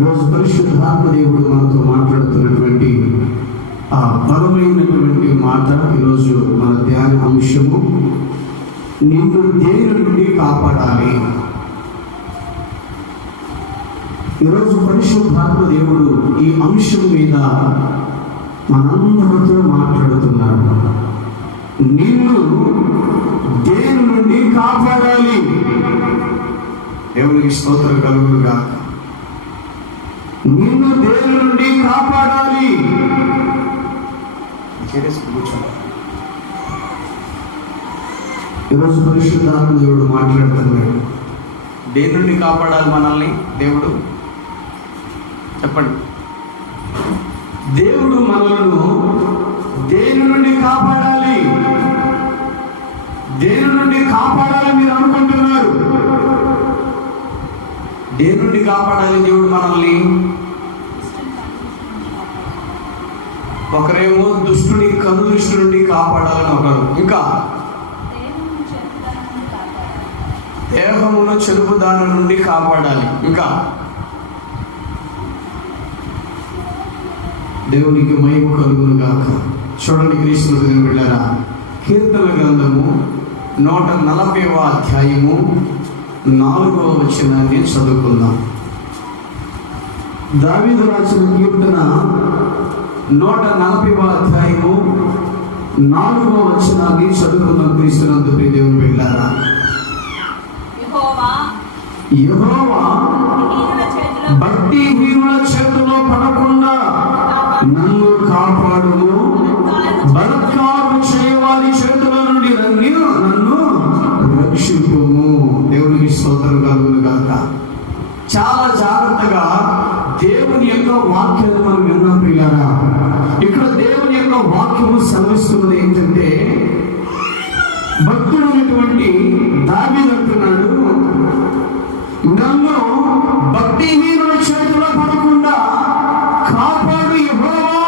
ఈరోజు పరిశుద్ధాత్మ దేవుడు మనతో మాట్లాడుతున్నటువంటి ఆ బలమైనటువంటి మాట, ఈరోజు మన ధ్యాన అంశము, నిన్ను దేని నుండి కాపాడాలి. ఈరోజు పరిశుద్ధాత్మ దేవుడు ఈ అంశం మీద మనందరితో మాట్లాడుతున్నాడు. నిన్ను దేని నుండి కాపాడాలి. దేవునికి స్తోత్రం కలుగునుగా. నిన్ను దేని నుండి కాపాడాలి. ఈరోజు పరిశుద్ధాత్మ దేవుడు మాట్లాడుతున్నాడు. దేని నుండి కాపాడాలి మనల్ని దేవుడు? చెప్పండి. దేవుడు మనలను దేని నుండి కాపాడాలి? దేని నుండి కాపాడాలి మీరు అనుకుంటున్నారు? దేని నుండి కాపాడాలి దేవుడు మనల్ని? ఒకరేమో దుష్టుని కనుదృష్టి నుండి కాపాడాలని ఒకరు, ఇంకా దేహమును చెరుపుదాని నుండి కాపాడాలి, ఇంకా దేవునికి మహిమ కలుగును గాక. చూడండి క్రీస్తు బిడ్డలారా, కీర్తన గ్రంథము 140వ అధ్యాయము 4వ వచనాన్ని చదువుకుందాం. దావీదు రాసిన కీర్తన 140వ అధ్యాయము 4వ వచనాన్ని చదువుకుందాం. క్రీస్తునందు ప్రియ దేవుని బిడ్డలారా, యెహోవా భక్తిహీనుల చేతిలో పడకుండా నన్ను కాపాడుము, బలత్కారం చేయవారి చేతుల నుండి నన్ను రక్షింపుము. దేవునికి స్తోత్రం కలుగును గాక. చాలా జాగ్రత్తగా దేవుని యొక్క వాక్యాన్ని మనం విన్నాం ప్రియులారా. ఇక్కడ దేవుని యొక్క వాక్యము సెలవిస్తున్నది ఏంటంటే, భక్తుడైనటువంటి దావీదు అంటున్నాడు, నన్ను భక్తిహీనుల చేతిలో పడకుండా కాపాడు యెహోవా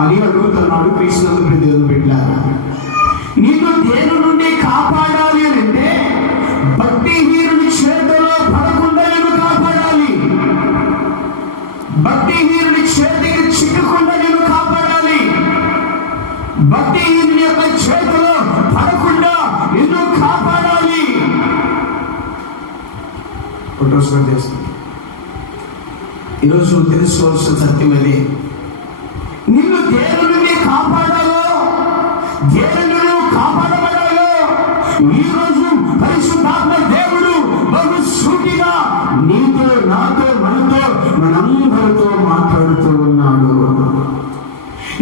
అని అడుగుతున్నాడు. కృష్ణుడు దేవుని బిడ్డలారా, నిన్ను దేని నుండి కాపాడాలి అని అంటే, భక్తిహీనుని చేతిలో పడకుండా నేను కాపాడాలి. భక్తిహీనుని చేతికి చిక్కకుండా నేను కాపాడాలి. భక్తిహీనుని యొక్క చేతిలో పడకుండా నిన్ను కాపాడాలి. ఈరోజు తెలుసుకోవాల్సిన సత్యం అది. నిన్ను దేని నుండి కాపాడాలో, దేని నుండి కాపాడబడాలో ఈరోజు పరిశుద్ధాత్మ దేవుడు బహు సూటిగా నీతో, నాతో, మనతో, మనందరితో మాట్లాడుతూ ఉన్నాడు.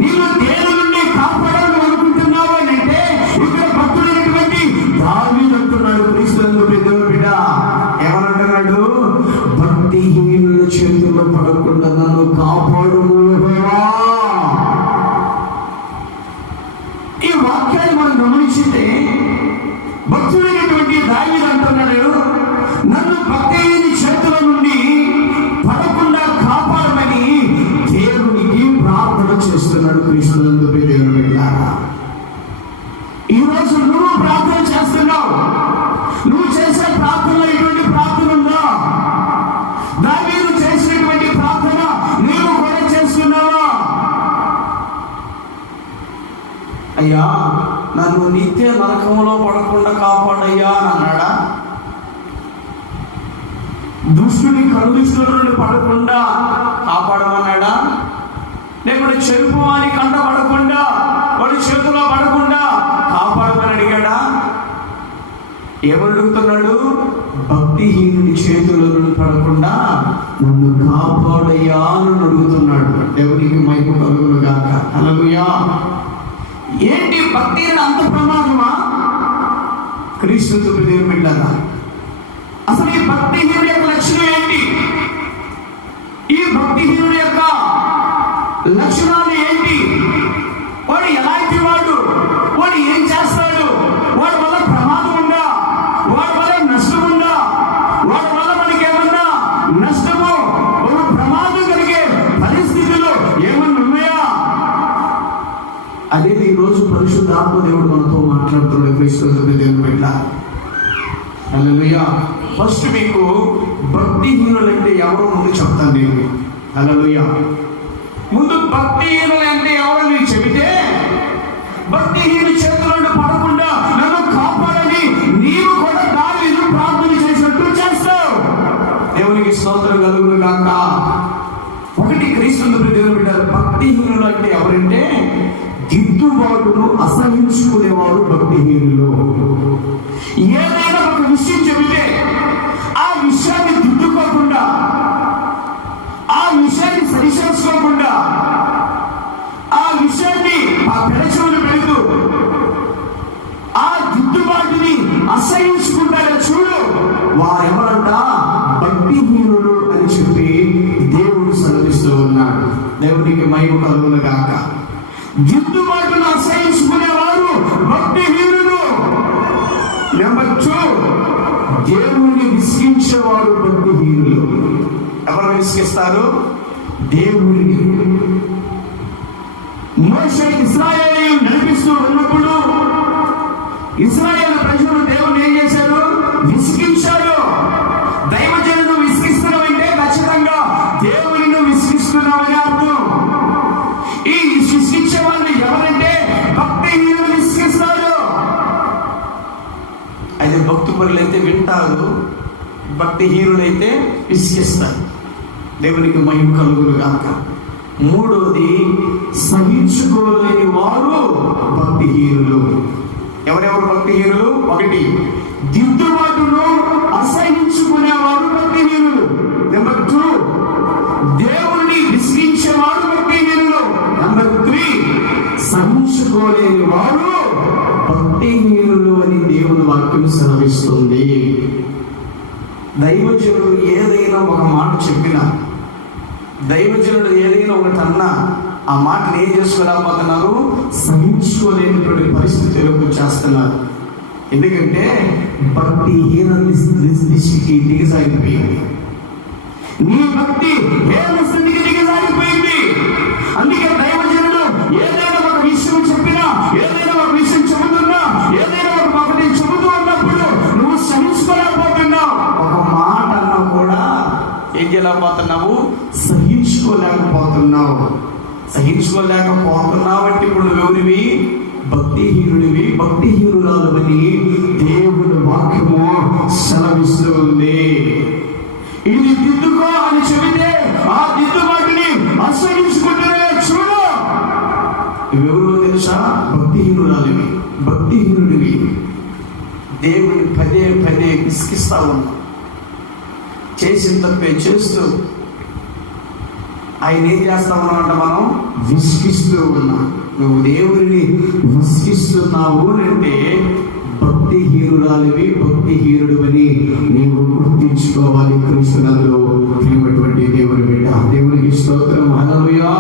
నిన్ను దేని నుండి కాపాడాలని అనుకుంటున్నావు అని అంటే, ఇక్కడ భక్తుడైనటువంటి దావీదు అంటున్నాడు, క్రీస్తునందు ప్రియ దేవుని బిడ్డ ఏమనంటున్నాడు? భక్తిహీనుల చేతుల్లో పడకుండా నన్ను కాపాడు యెహోవా. ఈ వాక్యాన్ని మనం గమనించితే, భక్తుడైనటువంటి దావీదు అంటున్నాడు, నన్ను భక్తిహీని చేతుల నుండి పడకుండా కాపాడమని దేవునికి ప్రార్థన చేస్తున్నాడు. కృష్ణునందు ప్రియ దేవుని బిడ్డలారా, ఈరోజు నువ్వు ప్రార్థన చేస్తున్నావు. నువ్వు చేసే ప్రార్థనలో ఎటువంటి ప్రార్థన ఉందా? దావీదు చేసినటువంటి ప్రార్థన నీవు కూడా చేస్తున్నావా? అయ్యా, నన్ను నిత్య నరకంలో పడకుండా కాపాడయ్యా అని అన్నాడా? దుష్టుని కనుదృష్టిల నుండి పడకుండా కాపాడమన్నాడా? లేకపోతే చెరుపు వారి కంట పడకుండా, వాడి చేతిలో పడకుండా కాపాడమని అడిగాడా? ఏమని అడుగుతున్నాడు? భక్తిహీనుని చేతుల నుండి పడకుండా నన్ను కాపాడయ్యా అని అడుగుతున్నాడు. దేవునికి మహిమ కలుగును గాక. హల్లెలూయా. ఏంటి భక్తి అంత ప్రమాదమా? క్రీస్తుతో దేవుని బిడ్డలారా, అసలు ఈ భక్తిహీనుడి యొక్క లక్షణం ఏంటి? ఈ భక్తిహీనుడి యొక్క లక్షణాలు ఏంటి? వాడు ఎలాంటి వాడు? వాడు ఏం చేస్తాడు? వాడి వల్ల ప్రమాదం ఉందా? వాడి వల్ల నష్టం ఉందా? వాడి వల్ల మనకి ఏమన్నా నష్టము, ఒక ప్రమాదం కలిగే పరిస్థితులు ఏమన్నా ఉన్నాయా? అనేది ఈరోజు పరిశుద్ధాత్మ దేవుడు మనతో మాట్లాడుతున్నాడు. క్రీస్తుతో దేవుని బిడ్డ. హల్లెలూయా. ఫస్ట్ మీకు భక్తిహీనులంటే ఎవరో ముందు చెప్తాను నేను. హల్లెలూయా. ముందు భక్తిహీనులు అంటే ఎవరో నేను చెబితే, భక్తిహీను చేతుల నుండి పడకుండా నన్ను కాపాడని నీవు కూడా దావీదు ప్రార్థన చేసినట్టు చేస్తావు. దేవునికి స్తోత్రం కలుగును గాక. ఒకటి క్రీస్తునందు దేవుని బిడ్డలారా, భక్తిహీనులు అంటే ఎవరంటే దిద్దుబాటును అసహించుకునేవారు భక్తిహీనులు. ఏదైనా ఒక విషయం చెబితే ఆ విషయాన్ని దిద్దుకోకుండా, ఆ విషయాన్ని సరిచేసుకోకుండా, ఆ విషయాన్ని ఆ పెడచెవులు పెడుతూ ఆ దిద్దుబాటుని అసహించుకుంటారో చూడు, వారెవరంట భక్తిహీనుడు అని చెప్పి దేవుడు సెలవిస్తూ ఉన్నాడు. దేవునికి మహిమ కలుగును గాక. దిద్దుబాటును అసహించుకునేవారు భక్తిహీనుడు. నెంబర్ 2, దేవుని విసిగించేవారు భక్తిహీనులు. ఎవరు విసిగిస్తారు? దేవుని. మోషే ఇశ్రాయేలీయులను నడిపిస్తూ ఉన్నప్పుడు ఇశ్రాయేలు ప్రజలు దేవుని ఏం చేశారు? విసిగించారు. దైవజనుడు విసిగిస్తున్నావంటే ఖచ్చితంగా దేవుని విసిగిస్తున్నావని అర్థం. ఈ విసిగించే వాళ్ళు ఎవరంటే భక్తిహీనులు విసిగిస్తారు. అయితే భక్తిపరులు అయితే వింటారు, భక్తిహీనులైతే విసిగిస్తారు. దేవునికి మహిమ కలుగును గాక. మూడోది, సహించుకోలేని వారు భక్తిహీనులు. ఎవరెవరు భక్తిహీనులు? ఒకటి, దిద్దుబాటును అసహించుకునేవారు భక్తిహీనులు. నెంబర్ 2, దేవుణ్ణి విసిగించేవారు భక్తిహీనులు. నెంబర్ 3, సహించుకోలేని వారు భక్తిహీనులు అని దేవుని వాక్యం సెలవిస్తుంది. దైవజనుడు ఏదైనా ఒక మాట చెప్పినా, దైవజనుడు ఏదైనా ఒకటి అన్నా, ఆ మాటను ఏం చేసుకోలేకపోతున్నారు? సహించుకోలేనటువంటి పరిస్థితులకు చేస్తున్నారు. ఎందుకంటే భక్తిహీన దృష్టికి దిగజారిపోయింది. నీ భక్తి హీన స్థితికి దిగజారిపోయింది. అందుకే దైవజనుడు ఏదైనా ఒక విషయం చెప్పినా, ఏదైనా ఒక విషయం చెబుతున్నా, ఏదైనా ఒకటి చెబుతూ ఉన్నప్పుడు నువ్వు సహించుకోలేకపోతున్నావు. ఒక మాట అన్నా కూడా ఏం చేయలేకపోతున్నావు? సహించుకోలేకపోతున్నావు. అంటే ఇప్పుడు నువ్వెవరివి? భక్తిహీనుడివి, భక్తిహీనురాలువని దేవుని వాక్యము సెలవిస్తూ ఉంది. ఇది దిద్దుకో అని చెబితే ఆ దిద్దుబాటుని అసహించుకుంటూనే చూడు. నువ్వెవరో తెలుసా? భక్తిహీనురాలివి, భక్తిహీనుడివి. దేవుని పదే పదే విసిగిస్తా ఉన్నా, చేసిన తప్పే చేస్తూ ఆయన ఏం చేస్తా ఉన్నామంట? మనం విసిగిస్తూ ఉన్నాం. నువ్వు దేవుడిని విసిగిస్తున్నావు అంటే భక్తిహీనురాలివి, భక్తిహీనుడు అని నీవు గుర్తించుకోవాలి. క్రీస్తునందు ప్రియమైనటువంటి దేవుని బిడ్డ, దేవునికి స్తోత్రం. హల్లెలూయా.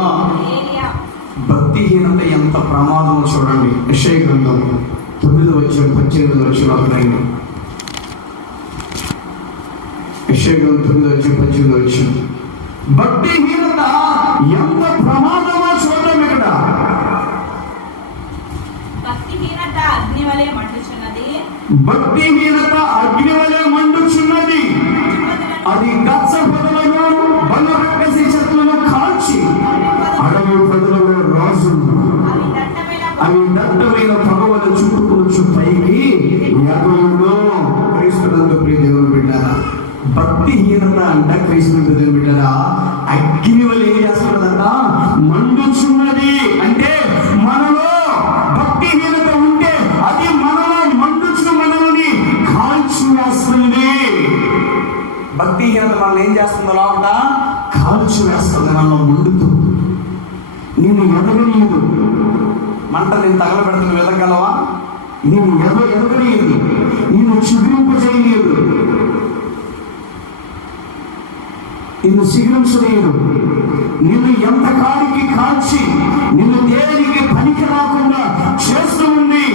భక్తిహీనత ఎంత ప్రమాదమో చూడండి. యెషయా గ్రంథం 9:18 యెషయా గ్రంథం 9:18 భక్తిహీనత ఎంత ప్రమాదమో చూద్దాం. ఇక్కడ భక్తిహీనత అగ్ని వలె మండుచున్నది. భక్తిహీనత అగ్ని వలె మండుచున్నది. అది గచ్చ పొదలను, బలు రక్కసి చెట్లను కాల్చి అడవి పొదలలో రాజును అవి దట్టమైన పొగవలు చుట్టుకొచ్చు పైకి ఎగయును. క్రీస్తునందు ప్రియ దేవుని బిడ్డలారా, భక్తిహీనత అంట క్రీస్తునందు దేవుని బిడ్డలారా అగ్ని వలె ఏం చేస్తున్నదంట? మండుచున్నది. అంటే మనలో భక్తిహీనత ఉంటే అది మనలో మండుచు మనల్ని కాల్చి వేస్తుంది. భక్తిహీనత మనల్ని ఏం చేస్తుందో లోపల కాల్చి వేస్తుంది, మనలో మండుతూ. నేను ఎదగనీయదు మంట, నేను తగలబెడుతున్న వెదగలవా? నేను ఎదగనీయదు, నేను చిగురింపజేయలేదు, నిన్ను సిగ్గించలేదు. నిన్ను ఎంతకాడికి కాల్చి నిన్ను దేనికి పనికి రాకుండా చేస్తూ ఉంది.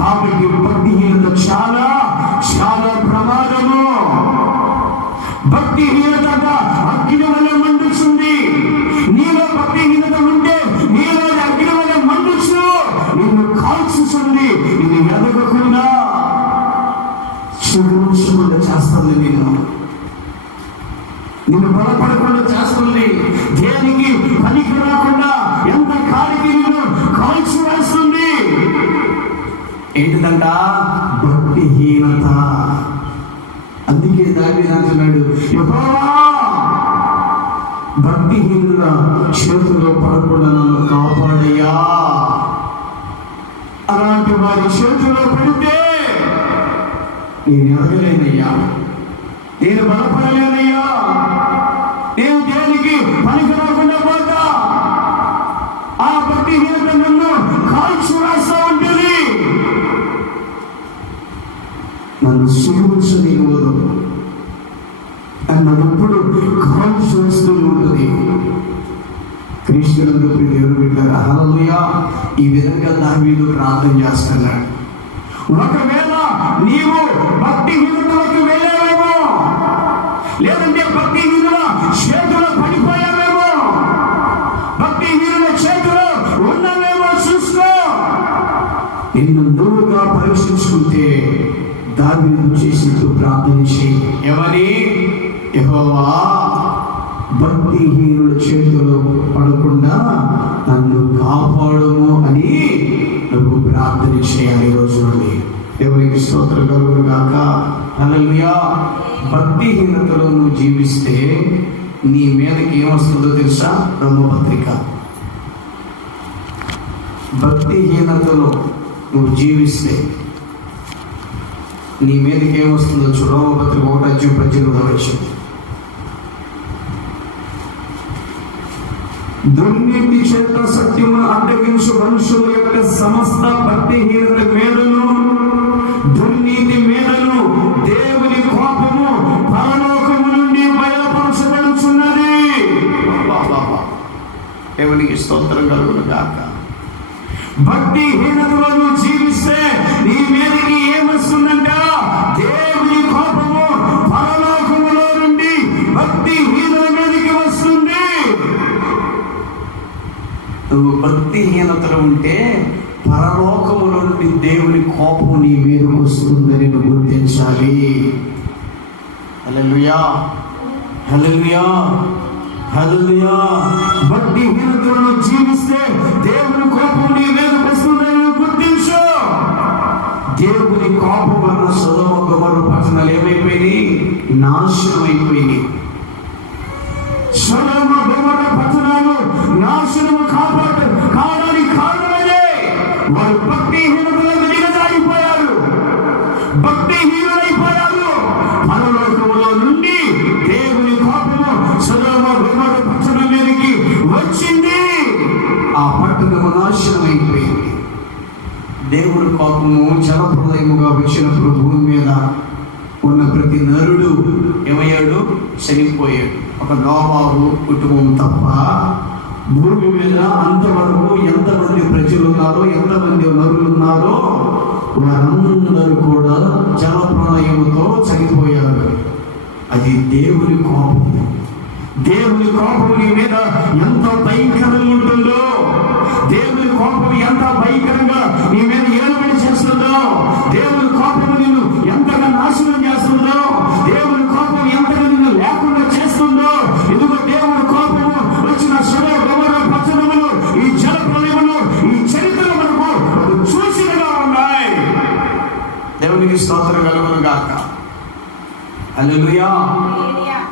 కాబట్టి భక్తిహీనత చాలా చాలా ప్రమాదము. భక్తిహీనత అగ్ని వల్ల మండుతుంది. నీలో భక్తిహీనత ఉంటే నీలో అగ్ని వల్ల మండుచు నిన్ను కాల్చుతుంది. నిన్ను ఎదగకుండా సిగ్గుంచకుండా చేస్తుంది, నిన్ను బలపడకుండా చేస్తుంది, దేనికి పనికి రాకుండా ఎంత కాలికి నిన్ను కాల్చి వేస్తుంది. ఏంటిదంట? భక్తిహీనత. అందుకే దావీదు అంటున్నాడు, యెహోవా భక్తిహీనుల చేతిలో పడకుండా నన్ను కాపాడయ్యా. అలాంటి వారి చేతిలో పడితే నేను ఎదగలేనయ్యా, నేను బలపడలేనయ్యా, నేను దేనికి పనికి రాకుండా పోతా. ఆ భక్తిహీనత నన్ను కాల్చి వేస్తా ఉంటుంది, నన్ను సిగ్గుంచనివ్వదు, నన్ను ఎప్పుడు కాల్చి వేస్తూ ఉంటుంది. క్రీస్తునందు దేవుడు బిడ్డలారా, హల్లెలూయా. ఈ విధంగా దావీదు ప్రార్థన చేస్తున్నాడు. ఒకవేళ నీవు భక్తిహీనతలకు వెళ్ళావేమో, లేదంటే భక్తిహీనుల చేతిలో పడిపోయావేమో, భక్తిహీనుల చేతిలో ఉన్నావేమో చూసుకో. నిన్ను నువ్వుగా పరీక్షించుకుంటే దావీదు చేసినట్టు ప్రార్థన చేయి. ఎవరి? యెహోవా భక్తిహీనుల చేతిలో పడకుండా నన్ను కాపాడుము అని నువ్వు ప్రార్థన చేయాలి. రోజు నుండి దేవునికి స్తోత్రం కలుగును గాక. హల్లెలూయా. భక్తిహీనతలో నువ్వు జీవిస్తే నీ మీదకి ఏమొస్తుందో తెలుసా? బ్రహ్మపత్రిక. భక్తిహీనతలో నువ్వు జీవిస్తే నీ మీదకి ఏమొస్తుందో చూడు. రోమపత్రిక 1:18. దుర్నీతి చేత సత్యమును అడ్డగించు మనుషుల యొక్క సమస్త భక్తిహీనత మీదను, దుర్నీతి మీదను దేవుని కోపము పరలోకము నుండి బయలుపరచబడుచున్నది. దేవునికి స్తోత్రం కలుగును గాక. భక్తిహీనతలో నువ్వు జీవిస్తే నీ మీదకి ఏమొస్తుందంట? దేవుని కోపము పరలోకములో నుండి భక్తిహీనుల మీదకి వస్తుంది. నువ్వు భక్తిహీనతలో ఉంటే పరలోకములో నుండి దేవుని కోపం నీ మీదకు వస్తుందని నువ్వు గుర్తించాలి. హల్లెలూయా, హల్లెలూయా, హల్లెలూయా. భక్తిహీనతలో జీవిస్తే దేవుని కోపం నీ మీదకు వస్తుందని నువ్వు గుర్తించు. దేవుని కోపం వల్ల సొదొమ గొమొర్రా పట్టణాలు ఏమైపోయినాయి? నాశనం అయిపోయినాయి. సొదొమ గొమొర్రా పట్టణాలు నాశనము కావడానికి కారణమదే. వారు భక్తిహీనతలకు దిగజారిపోయారు, భక్తిహీనులైపోయారు. పరలోకములో నుండి దేవుని కోపము సొదొమ గొమొర్రా పట్టణం మీదకి వచ్చింది. ఆ పట్టణము నాశనం అయిపోయింది. దేవుని కోపము జలప్రలయముగా వచ్చినప్పుడు భూమి మీద ఉన్న ప్రతి నరుడు ఏమయ్యాడు? చనిపోయాడు. ఒక నోవాహు కుటుంబం తప్ప భూమి మీద అంతవరకు ఎంతమంది ప్రజలు ఉన్నారో, ఎంతమంది నరులు ఉన్నారో వారందరూ కూడా జలప్రలయముతో చనిపోయారు. అది దేవుని కోపం. దేవుని కోపం నీ మీద ఎంత భయంకరంగా ఉంటుందో, దేవుని కోపం ఎంత భయంకరంగా నీ మీద ఏలుబడి చేస్తుందో, దేవుని కోపం నిన్ను ఎంతగా నాశనం చేస్తుందో, దేవుని కోపం ఎంతగా నిన్ను లేకుండా చేస్తుందో. ఇదిగో దేవుని కోపము వచ్చిన సొదొమ గొమొర్రా పట్టణములు, ఈ జల ప్రళయములు, ఈ చరిత్ర మనకు చూసినగా ఉన్నాయి. దేవునికి స్తోత్రం కలుగును గాక. హల్లెలూయా.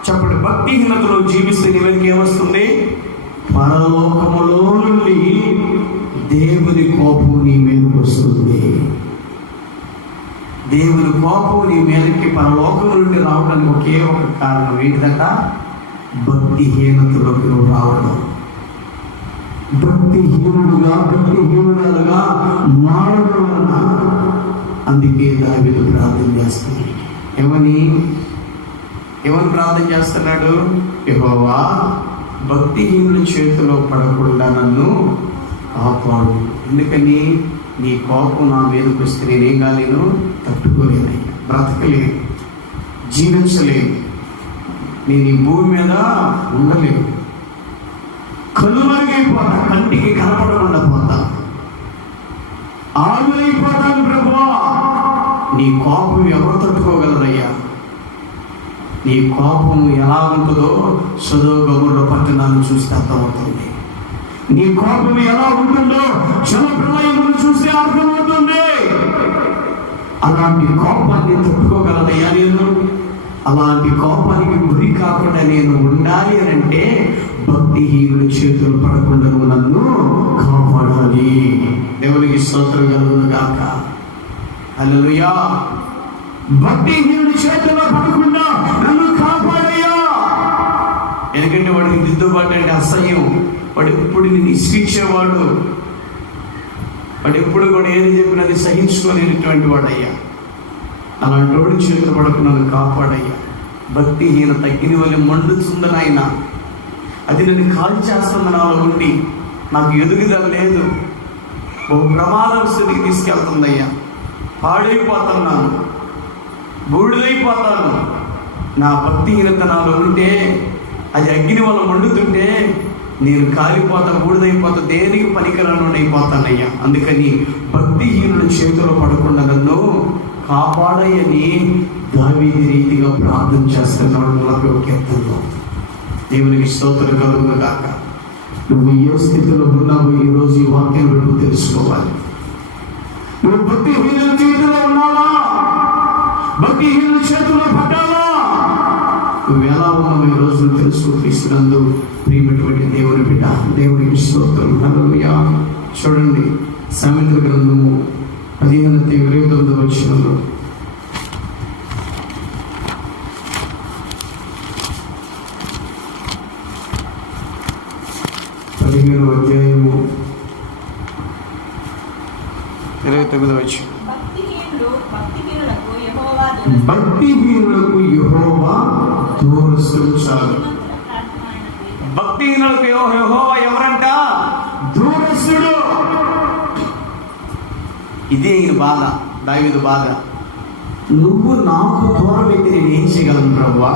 చెప్పండి. భక్తిహీనతలో జీవిస్తే నీ మీదకి ఏమొస్తుంది? పరలోకములో నుండి దేవుని కోపం నీ మీదకి వస్తుంది. దేవుని కోపం నీ మీదకి పరలోకం నుండి రావడానికి ఒకే ఒక కారణం ఏంటంట? భక్తిహీనతలోకి నువ్వు రావడం. భక్తిహీనుడుగా, భక్తిహీనురాలుగా మారడం వలన. అందుకే దావీదు ప్రార్థన చేస్తున్నాడు. ఏమని ప్రార్థన చేస్తున్నాడు? యెహోవా భక్తిహీనుల చేతిలో పడకుండా నన్ను కాపాడు. ఎందుకని? నీ కోపం నా మీదకి వస్తే నేనేం కాలేను? తట్టుకోలేను, బ్రతకలేను, జీవించలేను, నేను ఈ భూమి మీద ఉండలేను, కనుమరుగైపోతా, కంటికి కనపడకుండా పోతా, ఆగులైపోతాను ప్రభువా. నీ కోపం ఎవరు తట్టుకోగలరయ్యా? నీ కోపం ఎలా ఉంటుందో సొదొమ గొమొర్రా పట్టణాలను చూస్తే అర్థమవుతుంది. నీ కోపం ఎలా ఉంటుందో జల ప్రళయమును చూస్తే అర్థమవుతుంది. అలాంటి కోపాన్ని తట్టుకోగలనయ్యా నేను? అలాంటి కోపానికి గురి కాకుండా నేను ఉండాలి అని అంటే భక్తిహీనుడి చేతులు పడకుండా నువ్వు నన్ను కాపాడాలి. దేవునికి స్తోత్రం కలుగును గాక. హల్లెలూయా. భక్తిహీనుడి చేతుల్లో పడకుండా నన్ను కాపాడయ్యా. ఎందుకంటే వాడికి దిద్దుబాటు అంటే అసహ్యం. వాడు ఎప్పుడు నేను ఇసుకిచ్చేవాడు. వాడు ఎప్పుడు కూడా ఏది చెప్పినది సహించుకోలేనటువంటి వాడయ్యా. అలాంటి వాడి చేతులు పడకుండా నన్ను కాపాడయ్యా. భక్తిహీనత అగ్ని వల్ల మండుతుందని ఆయన, అది నన్ను కాల్ చేస్తున్న నాలో ఉండి నాకు ఎదుగుదల లేదు, బహు ప్రమాద స్థితికి తీసుకెళ్తుందయ్యా. పాడైపోతున్నాను, బూడిదైపోతాను. నా భక్తిహీనత నాలో ఉంటే అది అగ్ని వల్ల మండుతుంటే నేను కాలిపోతా, బూడిదైపోతా, దేనికి పనికిరాను అయిపోతానయ్యా. అందుకని భక్తిహీనుడు చేతులు పడకుండా నన్ను కాపాడయ్యని దావీదు రీతిగా ప్రార్థన చేస్తున్నాడు 41వ కీర్తనలో. దేవునికి స్తోత్రం కలుగును గాక. నువ్వు ఏ స్థితిలో ఉన్నావు ఈరోజు ఈ వాక్యం నువ్వు తెలుసుకోవాలి. నువ్వు భక్తిహీనుల చేతిలో ఉన్నావా? భక్తిహీనుల చేతిలో పడ్డావా? నువ్వు ఎలా ఉన్నావు ఈరోజు నువ్వు తెలుసుకుంటూ ప్రియమైనటువంటి దేవుని బిడ్డ, దేవునికి స్తోత్రం. హల్లెలూయా. చూడండి, సామెతల గ్రంథము 15:29 వచనంలో, అధ్యాయము 29 వచనం. భక్తిహీనులకు యెహోవా దూరస్తుడు చాలు. భక్తిహీనులకు యెహోవా ఎవరంట? దూరస్తుడు. ఇదే ఈయన బాధ, దావీదు బాధ. నువ్వు నాకు దూరం అయితే నేను ఏం చేయగలను ప్రభువా?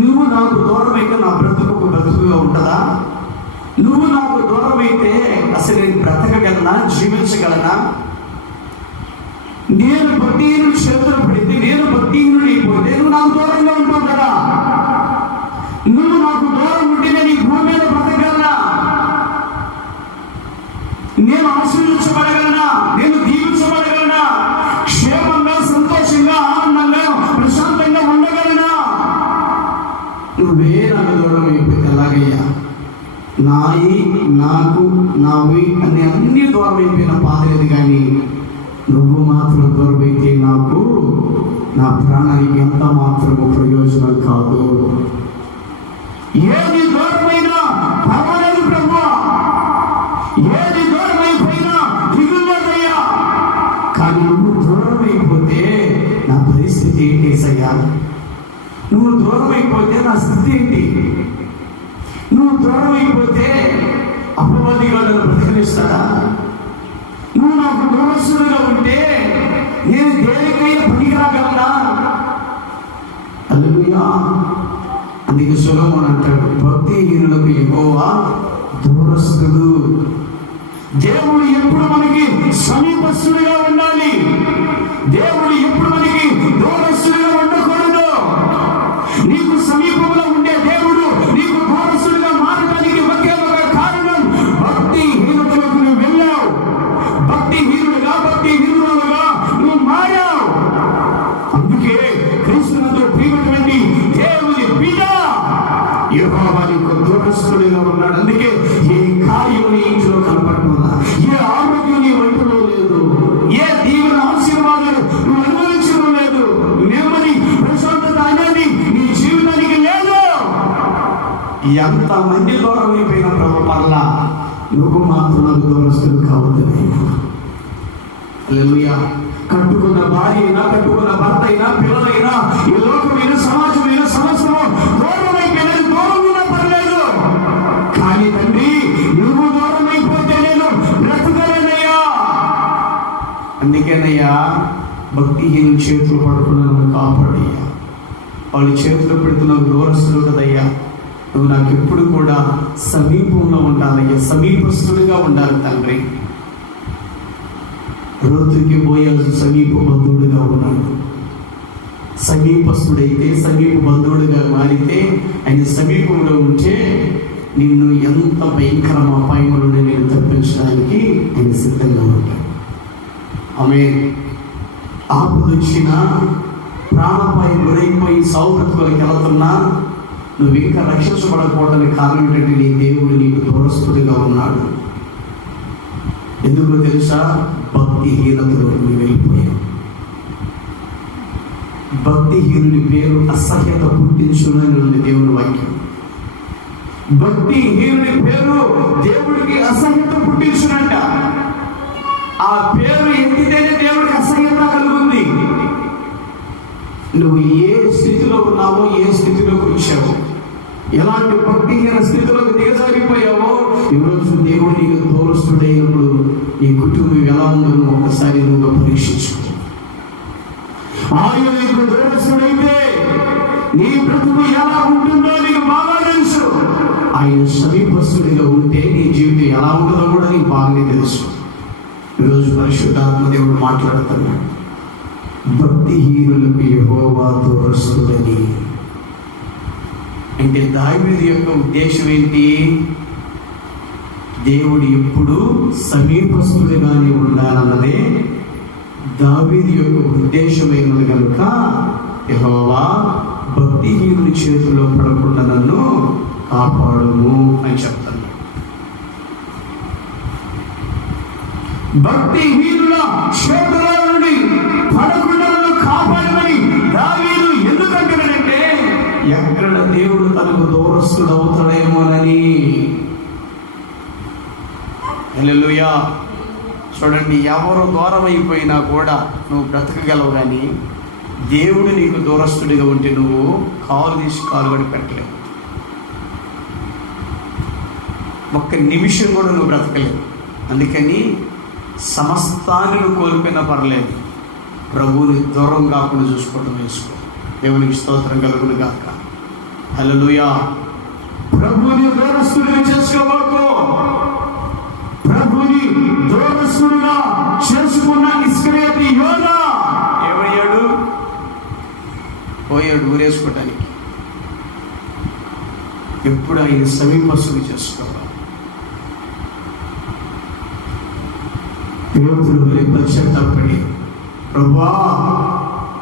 నువ్వు నాకు దూరం అయితే నా బ్రతుకు బ్రతుకుగా ఉంటుందా? నువ్వు నాకు దూరం అయితే అసలు నేను బ్రతకగలనా, జీవించగలనా? నేను భక్తిహీనుడి చేతులు పడితే, నేను భక్తిహీనుడు అయిపోతే నువ్వు నాకు దూరంగా ఉంటావు కదా. నువ్వు నాకు దూరం ఉంటే నేను ఈ భూమి మీద బ్రతకగలనా? నేను ఆశీర్వించబడగలనా? నేను దీవించబడగలనా? క్షేమంగా, సంతోషంగా, ఆనందంగా, ప్రశాంతంగా ఉండగలనా? నువ్వే నాకు దూరం అయిపోతే ఎలాగయ్యా? నాయి, నాకు, నావి అనే అన్ని దూరం అయిపోయిన బాధలేదు, కానీ నువ్వు మాత్రం దూరం అయితే నాకు, నా ప్రాణానికి ఎంత మాత్రము ప్రయోజనం కాదు. ఏది దూరమైనా పర్వాలేదు ప్రభువా, ఏది దూరమైపోయినా దిగులేదయ్యా. కానీ నువ్వు దూరం అయిపోతే నా పరిస్థితి ఏంటి ఏసయ్యా? నువ్వు దూరం అయిపోతే నా స్థితి ఏంటి? నువ్వు దూరం అయిపోతే అపవాదిగా నన్ను బ్రతికిస్తాడా? నువ్వు నాకు దూరస్తుడుగా ఉంటే నేను దేనికైనా పనికిరాగలనా? హల్లెలూయా. అందుకే సొలొమోను అంటాడు, భక్తిహీనులకు యెహోవా దూరస్తుడు. దేవుడు ఎప్పుడు మనకి సమీపస్తుడిగా ఉండాలి. దేవుడు ఎప్పుడు మనకి దూరస్తుడిగా ఉండకూడదు. నీకు సమీపంలో ఉండే దేవుడు నీకు దూరస్తుడిగా మారడానికి ఒకే ఒక కారణం, భక్తిహీనతలోకి నువ్వు వెళ్ళావు. భక్తిహీనుడుగా, భక్తిహీనులుగా నువ్వు మారావు. అందుకే క్రీస్తునందు ప్రియమైనటువంటి దేవుని బిడ్డ యెహోవా నీకు దూరస్తుడిగా ఉన్నాడు. అందుకే ఏ కార్యం నీ ఇంట్లో కనపడుతున్నా, ఏ ఆరోగ్యం నీ ఒంటిలో లేదు, ఏ దీవెన ఆశీర్వాదాలు నువ్వు అనుభవించడం లేదు, నెమ్మది ప్రశాంతత అనేది నీ జీవితానికి లేదు. ఎంత మంది దూరం అయిపోయిన ప్రభు పర్లా నువ్వు మాత్రం నాకు దూరస్తుడు కావద్దు. హల్లెలూయా. కట్టుకున్న భార్య అయినా, కట్టుకున్న భర్త అయినా, పిల్లలైనా, ఈ లోకమైన సమాజమైన సమస్యలో దూరం అయిపోయినది, దూరం ఉన్నా పర్లేదు. కానీ తండ్రి నువ్వు దూరం అయిపోతే నేను బ్రతకలేనయ్యా. అందుకేనయ్యా భక్తిహీన చేతులు పడుకున్న నన్ను కాపాడయ్యా. వాళ్ళు చేతులు పెడుతున్న దూరస్తుడు కదయ్యా. నువ్వు నాకు ఎప్పుడు కూడా సమీపంలో ఉండాలయ్యా, సమీపస్తుడిగా ఉండాలి తండ్రి. రూతుకి బోయాజు సమీప బంధువుడుగా ఉన్నాడు. సమీపస్తుడైతే సమీప బంధువుడుగా మారితే ఆయన సమీపంలో ఉంటే నిన్ను ఎంత భయంకర అపాయములు నేను తప్పించడానికి ఆయన సిద్ధంగా ఉంటాడు. ఆమె ఆపదొచ్చిన ప్రాణపాయం గురైపోయి సౌకర్యాలకు వెళుతున్నా నువ్వు ఇంకా రక్షించబడకపోవడానికి కారణం ఏంటంటే నీ దేవుడు నీకు దూరస్తుడిగా ఉన్నాడు. ఎందుకో తెలుసా? భక్తిహీనతలో నువ్వు వెళ్ళిపోయావు. భక్తిహీనుని పేరు అసహ్యత పుట్టించునని ఉంది దేవుని వాక్యం. భక్తిహీనుని పేరు దేవుడికి అసహ్యత పుట్టించునంట. ఆ పేరు ఎత్తితేనే దేవుడికి అసహ్యత కలుగుతుంది. నువ్వు ఏ స్థితిలో ఉన్నావో, ఏ స్థితిలోకి వచ్చావో, ఎలాంటి భక్తిహీన స్థితిలోకి దిగజారిపోయావో, ఈరోజు దేవుడు నీకు దూరస్తుడైనప్పుడు నీ కుటుంబం ఎలా ఉందో ఒకసారి నువ్వు పరీక్షించుకో. ఆయన నీకు దూరస్తుడైతే నీ బ్రతుకు ఎలా ఉంటుందో నీకు బాగా తెలుసు. ఆయన సమీపస్తుడిగా ఉంటే నీ జీవితం ఎలా ఉంటుందో కూడా నీకు బాగానే తెలుసు. ఈరోజు పరిశుద్ధాత్మ దేవుడు మాట్లాడుతున్నాడు. భక్తిహీనులకు యెహోవా దూరస్తుడని. అంటే దావీదు యొక్క ఉద్దేశం ఏంటి? దేవుడు ఎప్పుడు సమీపస్తుడిగానే ఉండాలన్నదే దావీదు యొక్క ఉద్దేశమైనది కనుక యెహోవా భక్తిహీనుని చేతిలో పడకుండా నన్ను కాపాడుము అని చెప్తాను. భక్తిహీనుల చేతుల నుండి పడకుండా నన్ను కాపాడమని దావీదు ఎందుకంటున్నాడంటే ఎక్కడ దేవుడు తనకు దూరస్తుడు అవుతాడేమోనని. హల్లెలూయా. చూడండి, ఎవరు దూరం అయిపోయినా కూడా నువ్వు బ్రతకగలవు, కానీ దేవుడు నీకు దూరస్తుడిగా ఉంటే నువ్వు కాలు తీసి కాలు కూడా పెట్టలేవు. ఒక్క నిమిషం కూడా నువ్వు బ్రతకలేవు. అందుకని సమస్తాన్ని నువ్వు కోల్పోయినా పర్లేదు, ప్రభువుని దూరం కాకుండా చూసుకోవడం వేసుకో. దేవునికి స్తోత్రం కలుగును గాక. హల్లెలూయా. ప్రభువుని దూరస్తుడిగా చేసుకోబోకు. ప్రభుని దూరస్తుడిగా చేసుకున్న ఇస్కరియోతు యోధ ఏమయ్యాడు? పోయాడు ఊరేసుకోవటానికి. ఎప్పుడు ఆయన సమీపస్తుడు చేసుకోవాలి. యోధులు పశ్చాత్తాపడి, ప్రభువా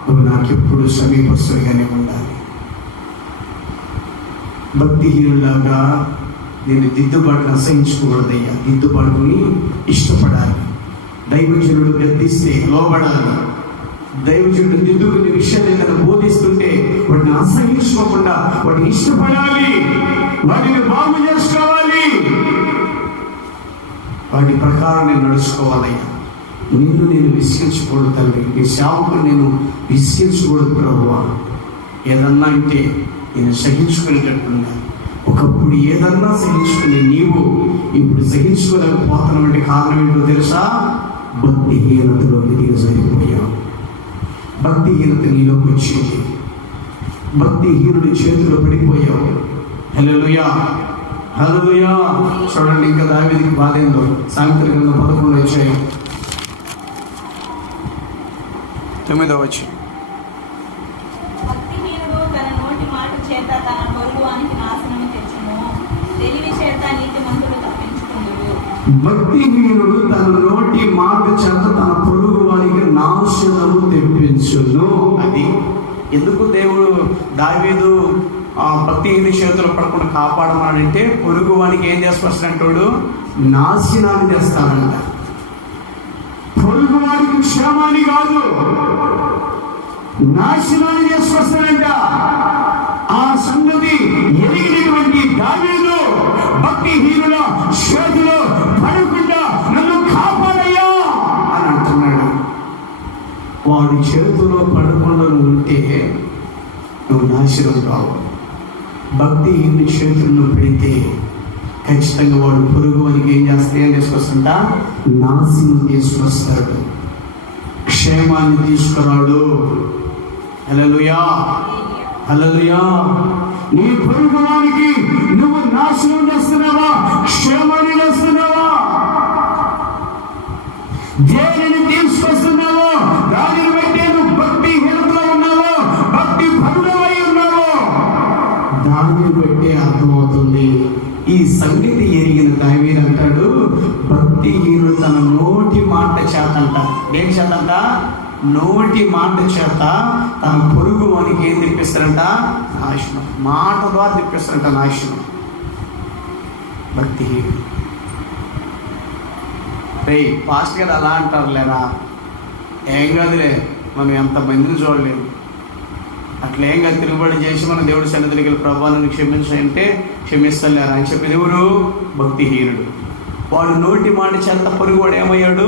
నువ్వు నాకెప్పుడు సమీపస్తుడిగానే ఉండాలి. భక్తిహీనులాగా నేను దిద్దుబాటును అసహించుకోకూడదయ్యా. దిద్దుబాటుని ఇష్టపడాలి. దైవజనుడు గద్దిస్తే లోబడాలి. దైవజనుడు దిద్దుకునే విషయాలు ఏదైనా బోధిస్తుంటే వాటిని అసహించుకోకుండా వాటిని ఇష్టపడాలి, వాటిని బాగు చేసుకోవాలి, వాటి ప్రకారం నేను నడుచుకోవాలయ్యా. నిన్ను నేను విసిగించకూడదు తండ్రి, నీ సేవకులు నేను విసిగించకూడదు ప్రభువా. ఏదన్నా అంటే నేను సహించుకునేటట్టున్నాను. ఒకప్పుడు ఏదన్నా సహించుకునే నీవు ఇప్పుడు సహించుకోలేకపోతున్నావంటే కారణం ఏంటో తెలుసా? భక్తిహీనతలో దిగజారిపోయావు. భక్తిహీనత నీలోకి వచ్చింది. భక్తిహీనుడి చేతిలో పడిపోయావు. హల్లెలూయా, హల్లెలూయా. చూడండి, ఇంకా దావీదుకి బాధ ఏందో. సామెతల గ్రంథం 11 అధ్యాయం 9వ వచనం. భక్తిహీనుడు తన నోటి మాట చేత తన పొరుగువానికి నాశనము తెచ్చును, తెలివి చేత నీతిమంతుడు తప్పించుకుందుడు. భక్తిహీనుడు తన నోటి మాట చేత తన పొరుగు వారికి నాశనము తెప్పించును. అది ఎందుకు దేవుడు దావీదు భక్తిహీన చేతులు పడకుండా కాపాడమనంటే పొరుగు వానికి ఏం చేస్తాడంటాడు? నాశనాన్ని తెస్తాడంట. పొరుగు వారికి క్షేమాన్ని కాదు, నాశనాన్ని చేసుకొస్తాడంట. ఆ సంగతి ఎరిగినటువంటి దావీదు భక్తిహీనుల చేతిలో పడకుండా నన్ను కాపాడయ్యా అని అంటున్నాడు. వాడి చేతిలో పడకుండా ఉంటే నువ్వు నాశనం కావు. భక్తిహీనుని చేతుల్లో పెడితే ఖచ్చితంగా వాడు పొరుగు వానికి ఏం చేస్తాయని తీసుకొస్తుంటా? నాశనం తీసుకొస్తాడు, క్షేమాన్ని తీసుకురాడు. హల్లెలూయా, హల్లెలూయా. నీ పొరుగు వారికి నువ్వు నాశనం చేస్తున్నావా, క్షేమాన్ని చేస్తున్నావా? దేనిని చేత అంట. దేని చేత అంట? నోటి మాట చేత తన పొరుగు వానికి ఏం తెప్పిస్తారంట? నాశనం. మాట ద్వారా తెప్పిస్తారంట నాశనం. భక్తి రే పాస్టర్ గారు అలా అంటారు లేరా, ఏం కాదులే మనం ఎంత మందిని చూడలేము, అట్లా ఏం కాదు, తిరుగుబడి చేసి మన దేవుడి సన్నిధికి వెళ్ళి ప్రభావాలను క్షమించాలంటే క్షమిస్తాను లేరా అని చెప్పేది ఎవరు? భక్తిహీనుడు. వాడు నోటి మాట చేత పొరుగువాడు ఏమయ్యాడు?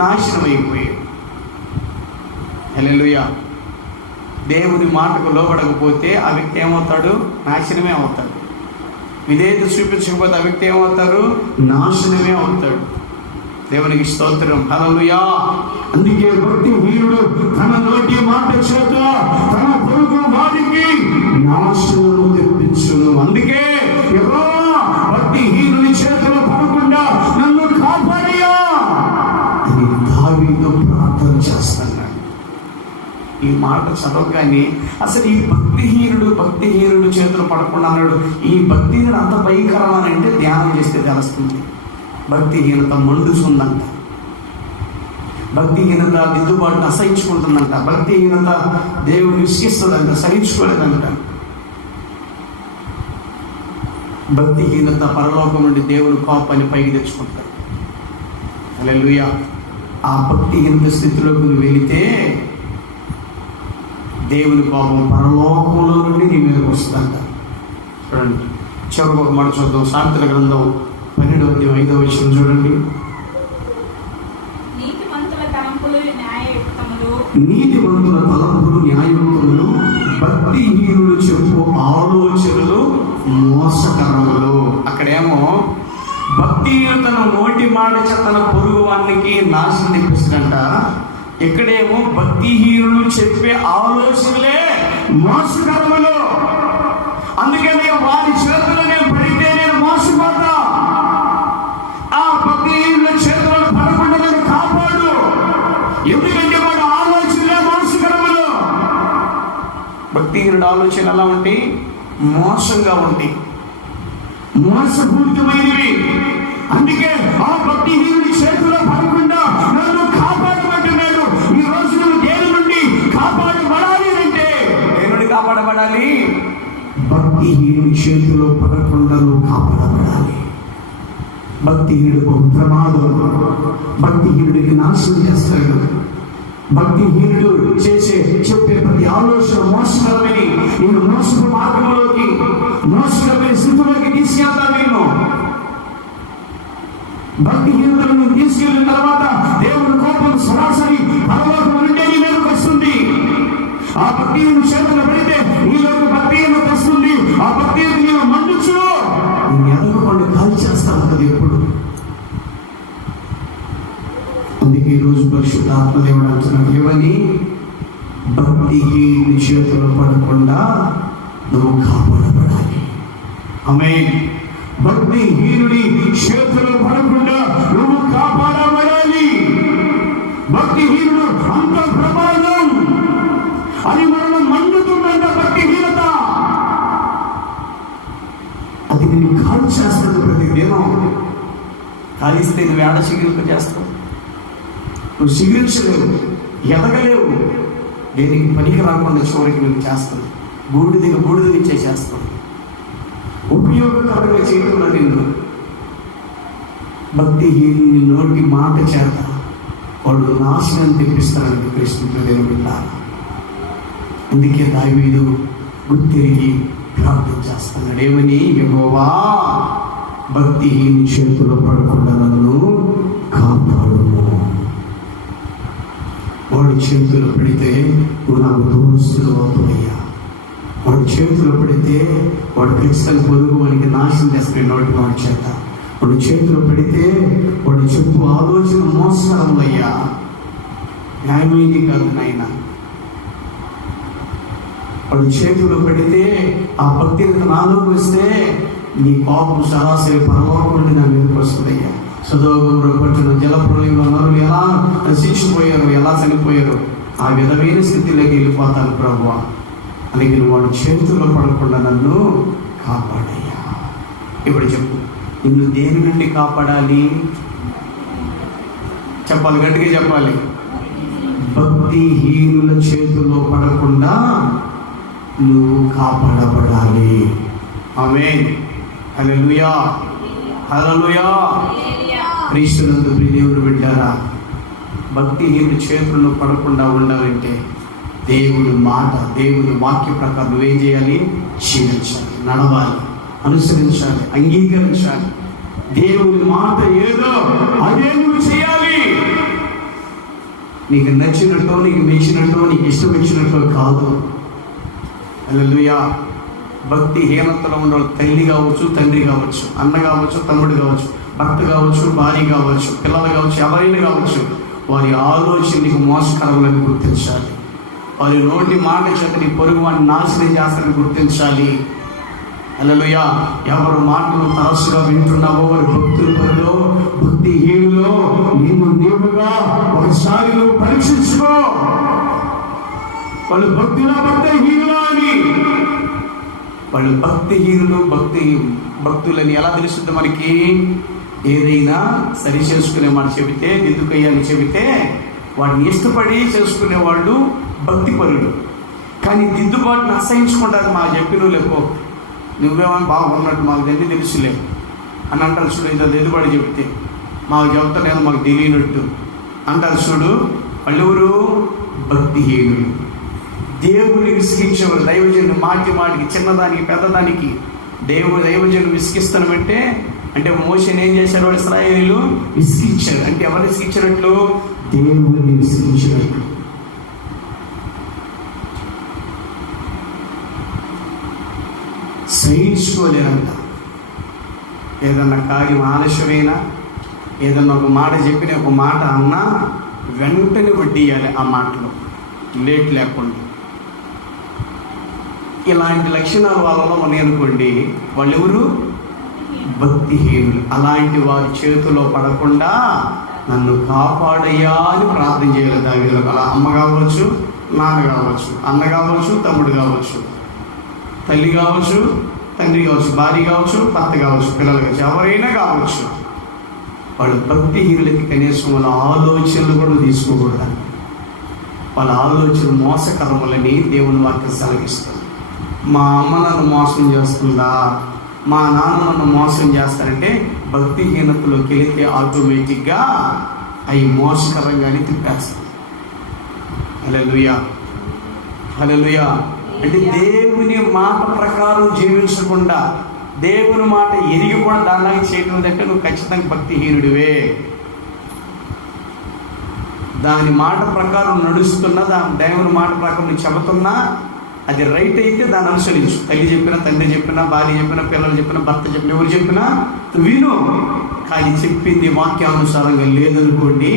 నాశనం అయిపోయాడు. హల్లెలూయా. దేవుని మాటకు లోబడకపోతే ఆ వ్యక్తి ఏమవుతాడు? నాశనమే అవుతాడు. విధేయత చూపించకపోతే ఆ వ్యక్తి ఏమవుతారు? నాశనమే అవుతాడు. దేవునికి స్తోత్రం. హల్లెలూయా. అందుకే భక్తిహీనుడు తన నోటి మాట చేత తన పొరుగు వారికి నాశనము తెప్పించును. అందుకే యెహోవా భక్తిహీనుని చేతిలో పడకుండా నన్ను కాపాడయ్యా అని దావీదు ప్రార్థన చేస్తున్నాడు. ఈ మాట చదవగానే అసలు ఈ భక్తిహీనుడు చేతులు పడకుండా అన్నాడు. ఈ భక్తిహీనుడు అంత భయంకరం అని అంటే ధ్యానం చేస్తే తెలుస్తుంది. భక్తిహీనత మండుతుందంట. భక్తిహీనత దిద్దుబాటును అసహించుకుంటుందంట. భక్తిహీనత దేవుని విసిగిస్తుందంట, సహించుకోలేదంట. భక్తిహీనత పరలోకం నుండి దేవుని కోపాన్ని పైకి తెచ్చుకుంటాడు. హల్లెలూయా. ఆ భక్తిహీనత స్థితిలోకి నువ్వు వెళితే దేవుని కోపం పరలోకంలో నుండి నీ మీదకి వస్తుందంట. చూడండి, చివరికి ఒక మాట చూద్దాం. సామెతల గ్రంథం 12:5 చూడండి. నీతిమంతుల తలంపులు న్యాయయుక్తములు, భక్తిహీనులు చెప్పు ఆలోచనలు మోసకరములు. అక్కడేమో భక్తిహీనతను నోటి మాట చేతన పొరుగు వానికి నాశనం తెప్పిస్తుందంట. ఇక్కడేమో భక్తిహీనులు చెప్పే ఆలోచనలే మోసకరములు. అందుకని వారి చేతులు నేను పడితే నేను మోసపోతా. ఆ భక్తిహీనుల చేతులను పడకుండా నేను కాపాడు. ఎందుకంటే వాడు ఆలోచనలే మోసకరములు. భక్తిహీనుడు ఆలోచన ఎలా ఉంటాయి? మోసంగా ఉంటాయి, మోసపూరితమైనవి. అందుకే ఆ భక్తిహీనుడి చేతిలో పడకుండా నన్ను కాపాడమంటున్నాడు. ఈ రోజు నువ్వు దేని నుండి కాపాడబడాలి అంటే, దేని నుండి కాపాడబడాలి? భక్తిహీనుడి చేతిలో పడకుండా నువ్వు కాపాడబడాలి. భక్తిహీనుడు ప్రమాదం. భక్తిహీనుడికి నాశనం చేస్తాడు. భక్తిహీనుడు చెప్పే ప్రతి ఆలోచన మోసకరమని నేను మోసపు మార్గంలోకి, మోసకరమైన స్థితిలోకి తీసుకెళ్తాను. నేను భక్తిహీనులను తీసుకెళ్ళిన తర్వాత దేవుని కోపం సరాసరి పరలోకం నుండే నీ మీదకి వస్తుంది. ఆ భక్తిహీనుడు చేతులు పెడితే నీలోకి భక్తిహీనత వస్తుంది. ఆ భక్తిహీనత నేను మండుచు నేను ఎదగకుండా కాల్చేస్తా ఉంటుంది ఎప్పుడు. అందుకే ఈరోజు పరిశుద్ధ ఆత్మదేవుడు అంటున్నాడు, ఏమని? భక్తిహీనుడి చేతులు పడకుండా నువ్వు కాపాడబడాలి. ఆమేన్. భక్తిహీనుడి చేతులు పడకుండా నువ్వు కాపాడబడాలి. భక్తిహీనుడు అంత ప్రమాదం. అది మనం మండుతుందంట భక్తిహీనత. అది నేను కాల్ చేస్తాను. ప్రతి దినం కాలిస్తే నువ్వు ఏడ సిగిరింపు చేస్తావు? నువ్వు సిగిరించలేవు, ఎదగలేవు. దేనికి పనికి రాకుండా చివరికి నువ్వు చేస్తావు. బూడిదిగా చేస్తావు. ఉపయోగకరంగా చేయడంలో నిన్ను భక్తిహీనుని నోటి మాట చేత వాళ్ళు నాశనం తెప్పిస్తారని కృష్ణుడు దేవుడుంటారు. అందుకే దావీదు గుర్తిరిగి ప్రార్థన చేస్తున్నాడు. ఏమని? యెహోవా భక్తిహీని చేతుల్లో పడకుండా నన్ను కాపాడుము. వాడి చేతులు పెడితే నువ్వు నాకు దూరస్తులు అవుతావయ్యా. వాడి చేతులు పెడితే వాడు క్రిస్టల్ పొరుగు వానికి నాశనం చేస్తాడు నోటి మాట చేత. వాడి చేతులు పెడితే వాడు చెప్పు ఆలోచన మోసకరములయ్యా, న్యాయమైంది కాదు నాయన. వాడి చేతులు పెడితే ఆ భక్తిని నాలోకి వస్తే నీ కోపం సరాసరి పరలోకం నుండి నా మీదకి వస్తుందయ్యా. సదోగంలో పట్టిన జలప్రలయంలో నరులు ఎలా నశించిపోయారు, ఎలా చనిపోయారు, ఆ విధమైన స్థితిలోకి వెళ్ళిపోతాను ప్రభువా. అందుకే నువ్వు వాడి చేతుల్లో పడకుండా నన్ను కాపాడయ్యా. ఇప్పుడు చెప్పు, నిన్ను దేని నుండి కాపాడాలి? చెప్పాలి, గట్టిగా చెప్పాలి. భక్తిహీనుల చేతుల్లో పడకుండా నువ్వు కాపాడబడాలి. ఆమేన్. హల్లెలూయా, హల్లెలూయా. క్రీస్తునందు ప్రియదేవుడు బిడ్డారా, భక్తిహీనుల చేతుల్లో పడకుండా ఉండాలంటే దేవుడి మాట, దేవుడి వాక్య ప్రకారం నువ్వేం చేయాలి? జీవించాలి, నడవాలి, అనుసరించాలి, అంగీకరించాలి. దేవుడి మాట ఏదో అదే నువ్వు చేయాలి. నీకు నచ్చినట్టు, నీకు మెచ్చినట్టు, నీకు ఇష్టం వచ్చినట్టు కాదు. హల్లెలూయా. భక్తిహీనతలో ఉన్న తల్లి కావచ్చు, తండ్రి కావచ్చు, అన్న కావచ్చు, తమ్ముడు కావచ్చు, భర్త కావచ్చు, భార్య కావచ్చు, పిల్లలు కావచ్చు, ఎవరైనా కావచ్చు, వారి ఆలోచన నీకు మోసకరములని గుర్తించాలి. వారి నోటి మాట చేత నీ పొరుగు వాడిని నాశనం చేస్తారని గుర్తించాలి. హల్లెలూయా. ఎవరు మాటలు తరచుగా వింటున్నావో వారి భక్తులలో, భక్తిహీనులో నీవుగా ఒకసారి నువ్వు పరీక్షించుకో. వాళ్ళు భక్తులా అని, వాళ్ళు భక్తులని ఎలా తెలుస్తుంది మనకి? ఏదైనా సరి చేసుకునే మాట చెబితే, దిద్దుకయ్యని చెబితే వాడిని ఇష్టపడి చేసుకునే వాళ్ళు భక్తిపరుడు. కానీ దిద్దుబాటుని అసహించుకుంటారు. మాకు చెప్పిన లేకో, నువ్వేమని బాగున్నట్టు మాకు దాన్ని తెలుసులే అని అంటారు చూడు. ఇంత దిద్దుబాటు చెబితే మాకు చెబుతానేమో మాకు తెలియనట్టు అంటారు చూడు. వాళ్ళెవరు? భక్తిహీనులు. దేవుని విసిగించేవారు. దైవజనుడు మాటికి చిన్నదానికి పెద్దదానికి దైవజనుడు విసిగిస్తానంటే, అంటే మోషేని ఏం చేశారు? వాడు ఇశ్రాయేలీయులు విసిగించారు. అంటే ఎవరు విసిగించినట్లు? దేవుని విసిగించినట్లు. సహించుకోలేరంట. ఏదన్నా కార్యం ఆలస్యమైనా, ఏదన్నా ఒక మాట చెప్పిన ఒక మాట అన్నా వెంటనే వడ్డీయాలి ఆ మాటలో, లేట్ లేకుండా. ఇలాంటి లక్షణాలు వాళ్ళలో ఉన్నాయి అనుకోండి, వాళ్ళెవరు? భక్తిహీనులు. అలాంటి వారి చేతిలో పడకుండా నన్ను కాపాడయ్యా అని ప్రార్థన చేయాలి. దావీదు అలా అమ్మ కావచ్చు, నాన్న కావచ్చు, అన్న కావచ్చు, తమ్ముడు కావచ్చు, తల్లి కావచ్చు, తండ్రి కావచ్చు, భార్య కావచ్చు, భర్త కావచ్చు, పిల్లలు కావచ్చు, ఎవరైనా కావచ్చు. వాళ్ళు భక్తిహీనులకి కనీసం వాళ్ళ ఆలోచనలు కూడా తీసుకోకూడదు. వాళ్ళ ఆలోచన మోసకరములని దేవుని వాక్యం సెలవిస్తుంది. మా అమ్మ నన్ను మోసం చేస్తుందా, మా నాన్న నన్ను మోసం చేస్తారంటే భక్తిహీనతలోకి వెళితే ఆటోమేటిక్గా అవి మోసకరంగానే తిప్పేస్తాయి. హల్లెలూయా, హల్లెలూయా. అంటే దేవుని మాట ప్రకారం జీవించకుండా, దేవుని మాట ఎరిగి కూడా దానిలాగా చేయడం అంటే నువ్వు ఖచ్చితంగా భక్తిహీనుడివే. దాని మాట ప్రకారం నడుస్తున్నా, దేవుని మాట ప్రకారం నువ్వు చెబుతున్నా, అది రైట్ అయితే దాన్ని అనుసరించు. తల్లి చెప్పినా, తండ్రి చెప్పినా, భార్య చెప్పినా, పిల్లలు చెప్పినా, భర్త చెప్పినా, ఎవరు చెప్పినా విను. కానీ చెప్పింది వాక్యానుసారంగా లేదనుకోండి,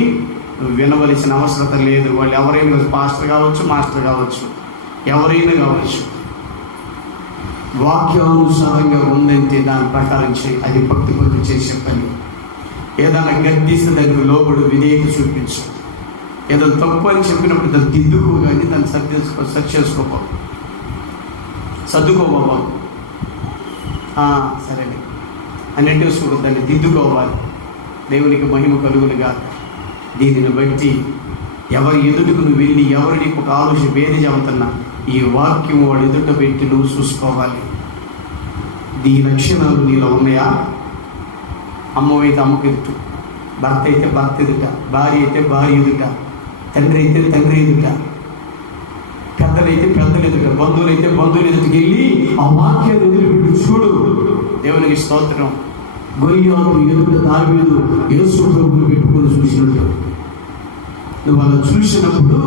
నువ్వు వినవలసిన అవసరత లేదు. వాళ్ళు ఎవరైనా పాస్టర్ కావచ్చు, మాస్టర్ కావచ్చు, ఎవరైనా కావచ్చు. వాక్యానుసారంగా ఉందంటే దాని ప్రకారం చేయి. అది భక్తి పనులు చేసే పని. ఏదైనా గద్దిస్తే దానికి లోబడు, విధేయత చూపించు. ఏదో తప్పు అని చెప్పినప్పుడు దాన్ని దిద్దుకో, కానీ దాన్ని సరి చేసుకోపో, సర్దుకోబాబా, సరే అన్నట్టు చూడు, దాన్ని దిద్దుకోవాలి. దేవునికి మహిమ కలుగునుగా. దీనిని బట్టి ఎవరి ఎదుటికి నువ్వు వెళ్ళి, ఎవరు నీకు ఒక ఆలోచన వేది చెబుతున్నా, ఈ వాక్యం వాడు ఎదుట పెట్టి నువ్వు చూసుకోవాలి. ఈ లక్షణాలు నీలో ఉన్నాయా? అమ్మవైతే అమ్మకు ఎదుట, భర్త అయితే భర్త ఎదుట, భార్య అయితే భార్య ఎదుట, తండ్రి అయితే తండ్రి ఎదుట, పెద్దలైతే పెద్దలు ఎదుట, బంధువులైతే బంధువులు ఎదుటికి వెళ్ళి ఆ వాక్యాన్ని ఎదురుపెట్టి చూడు. దేవునికి స్తోత్రం. గొలియాతు ఎదుట దావీదు యేసు ప్రభువును పెట్టుకొని చూసినట్టు నువ్వు అలా చూసినప్పుడు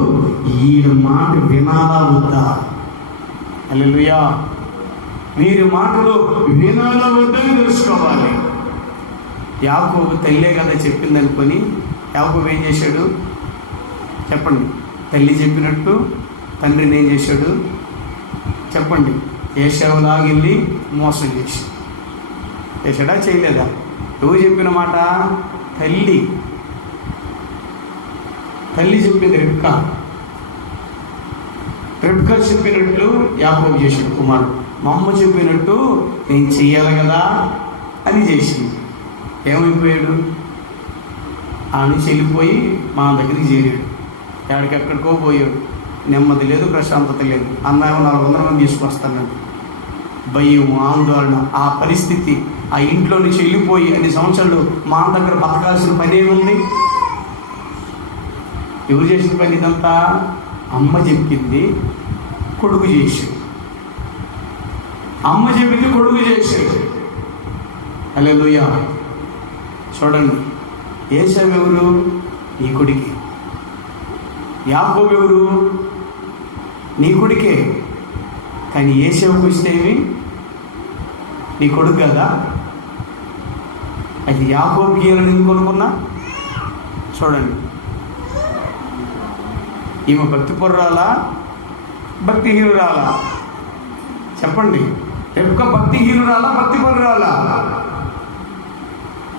ఈయన మాట వినాలా వద్దా? హల్లెలూయా. వీరి మాటలు వినాలా వద్దా తెలుసుకోవాలి. యాకోబు తల్లే కదా చెప్పింది అనుకొని యాకోబు ఏం చేశాడు చెప్పండి? తల్లి చెప్పినట్టు తండ్రిని ఏం చేశాడు చెప్పండి? ఏశావులాగెళ్ళి మోసం చేశాడా, చేయలేదా? ఎవరు చెప్పిన మాట? తల్లి చెప్పింది. రెబ్కా చెప్పినట్లు యాకోబు చేశాడు కుమారుడు. మా అమ్మ చెప్పినట్టు నేను చెయ్యాలి కదా అని చేసింది. ఏమైపోయాడు? ఆ నుంచి వెళ్ళిపోయి మా దగ్గరికి చేరాడు. ఎక్కడికెక్కడికో పోయాడు. నెమ్మది లేదు, ప్రశాంతత లేదు. అన్నాయో 400 మంది తీసుకొస్తాడు. భయం, ఆందోళన, ఆ పరిస్థితి. ఆ ఇంట్లో నుంచి వెళ్ళిపోయి 5 సంవత్సరాలు మా దగ్గర బతకాల్సిన పని ఏముంది? ఎవరు చేసిన పని ఇదంతా? అమ్మ చెప్పింది, కొడుకు చేసాడు. అమ్మ చెప్పింది, కొడుకు చేసాడు. హల్లెలూయా. చూడండి, ఏసావు ఎవరు? నీ కొడుకే. యాకోబు ఎవరు? నీ కొడుకే. కానీ ఏసావుకు ఇస్తే ఏమి? నీ కొడుకు కదా. అది యాకోబు గీయాలని ఎందుకు అనుకున్నా? చూడండి, ఈమె భక్తిపరురాలా, భక్తిహీనురాలా? చెప్పండి. రెబ్కా భక్తిహీనురాలా, భక్తిపరురాలా?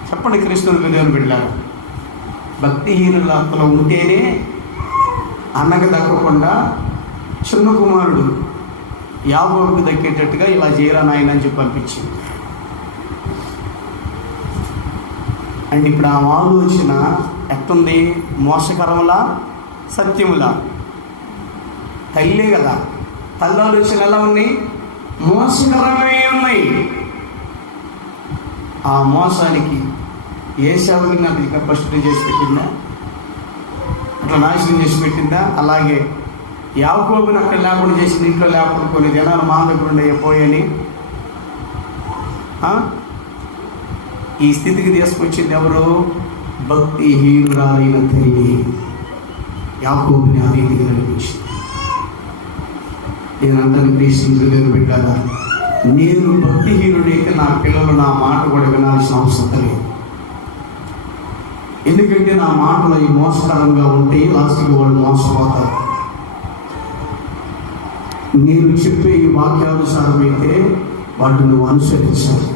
చెప్పండి. క్రీస్తువుని దేవుని బిడ్డలారా, భక్తిహీనులతలో ఉంటేనే అన్నకు దక్కకుండా చిన్న కుమారుడు యాకోబుకు దక్కేటట్టుగా ఇలా చేయరా నాయన అని చెప్పి పంపించింది. అండ్ ఇప్పుడు ఆ ఆలోచన ఎట్టుంది? మోసకరములా, సత్యములా? తల్లే కదా. తల్లి ఆలోచన ఎలా ఉన్నాయి? మోసకరమే ఉన్నాయి. ఆ మోసానికి ఏసావుని నాకు ఇక ఫస్ట్ చేసి పెట్టిందా? అట్లా నాశనం చేసి పెట్టిందా? అలాగే యాకోబుని అక్కడ లేకుండా చేసి ఇంట్లో లేకుండా కొన్ని దినాలు మా దగ్గర ఉండే పోయని ఈ స్థితికి తీసుకొచ్చింది ఎవరు? భక్తిహీనురాలైన తల్లి యాకోబుని ఆ రీతిగా నడిపించింది. నేనందరినీ క్రీస్తు పెట్టారా? నేను భక్తిహీనుడైతే నా పిల్లలు నా మాట కూడా వినాల్సిన అవసరం లేదు. ఎందుకంటే నా మాటలు అవి మోసకరంగా ఉంటాయి. లాస్ట్కి వాళ్ళు మోసపోతారు. నేను చెప్పే ఈ వాక్యానుసారం అయితే వాటిని నువ్వు అనుసరించాలి.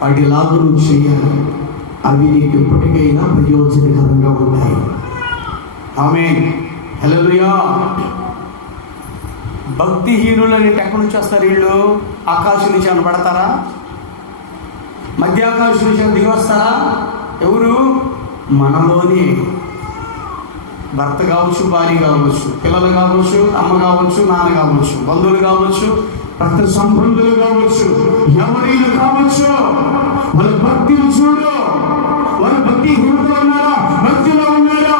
వాటిలాగా నువ్వు చేయాలి. అవి నీకు ఎప్పటికైనా ప్రయోజనకరంగా ఉంటాయి. ఆమేన్. హల్లెలూయా. భక్తిహీనులు అంటే ఎక్కడి నుంచి వస్తారు వీళ్ళు? ఆకాశం నుంచి ఏమైనా పడతారా? మధ్య ఆకాశం నుంచి ఏమైనా దిగి వస్తారా? ఎవరు? మనలోనే. భర్త కావచ్చు, భార్య కావచ్చు, పిల్లలు కావచ్చు, అమ్మ కావచ్చు, నాన్న కావచ్చు, బంధువులు కావచ్చు, రక్త సంబంధులు కావచ్చు, ఎవరైనా కావచ్చు. వాళ్ళ భక్తిని చూడు. వాళ్ళ భక్తిహీనతలో ఉన్నారా, భక్తిలో ఉన్నారా?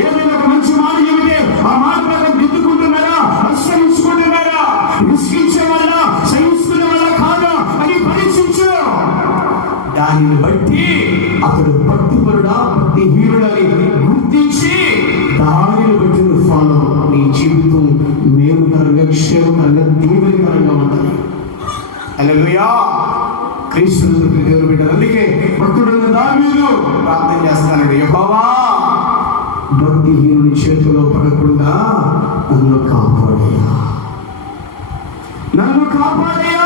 ఏదైనా ఒక మంచి మాట చెబితే ఆ మాట ప్రకారం దిద్దుకుంటున్నారా, అనుసరించుకుంటున్నారా? విసిగించే వల్ల, సహించుకునే వల్ల కాదా అని పరీక్షించు. దానిని బట్టి అతడు భక్తిపరుడా, భక్తిహీనుడని గుర్తించి దానిని బట్టి నువ్వు ఫాలో. నీ జీవితం మేలుకరంగా, క్షేమకరంగా, దీవెనకరంగా ఉంటుంది. హల్లెలూయా. క్రీస్తుని దేవుని బిడ్డలు. అందుకే భక్తుడైన దావీదు ప్రార్థన చేస్తానండి, యెహోవా భక్తిహీనుని చేతిలో పడకుండా నన్ను కాపాడయ్యా, నన్ను కాపాడయ్యా.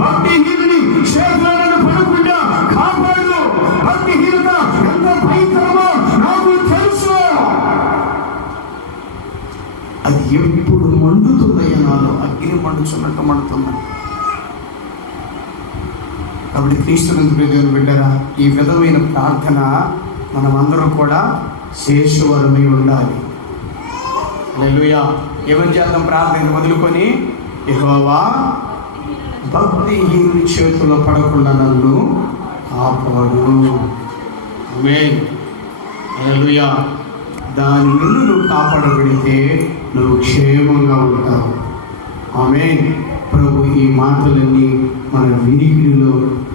భక్తిహీనుని చేతిలో నన్ను పడకుండా కాపాడు. భక్తిహీనత ఎంత భయంకరమో నాకు తెలుసు. అది ఎప్పుడు మండుతుందయ్యా, నాలో అగ్ని మండుచున్నట్టు మండుతుంది. కాబట్టి క్రీస్తునందు దేవుని బిడ్డరా, ఈ విధమైన ప్రార్థన మనం అందరం కూడా శేషవరమై ఉండాలి. హల్లెలూయా. ఎవరి చేద్దాం ప్రార్థన వదులుకొని? యెహోవా భక్తిహీనుని చేతిలో పడకుండా నన్ను కాపాడు. ఆమేన్. హల్లెలూయా. దాని నుండి నువ్వు కాపాడబడితే నువ్వు క్షేమంగా ఉంటావు. ఆమేన్. ప్రభు ఈ మాటలన్నీ మన వినికిడిలో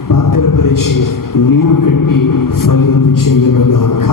భద్రపరిచి నీరు కట్టి ఫలింపు చేయగలగాక.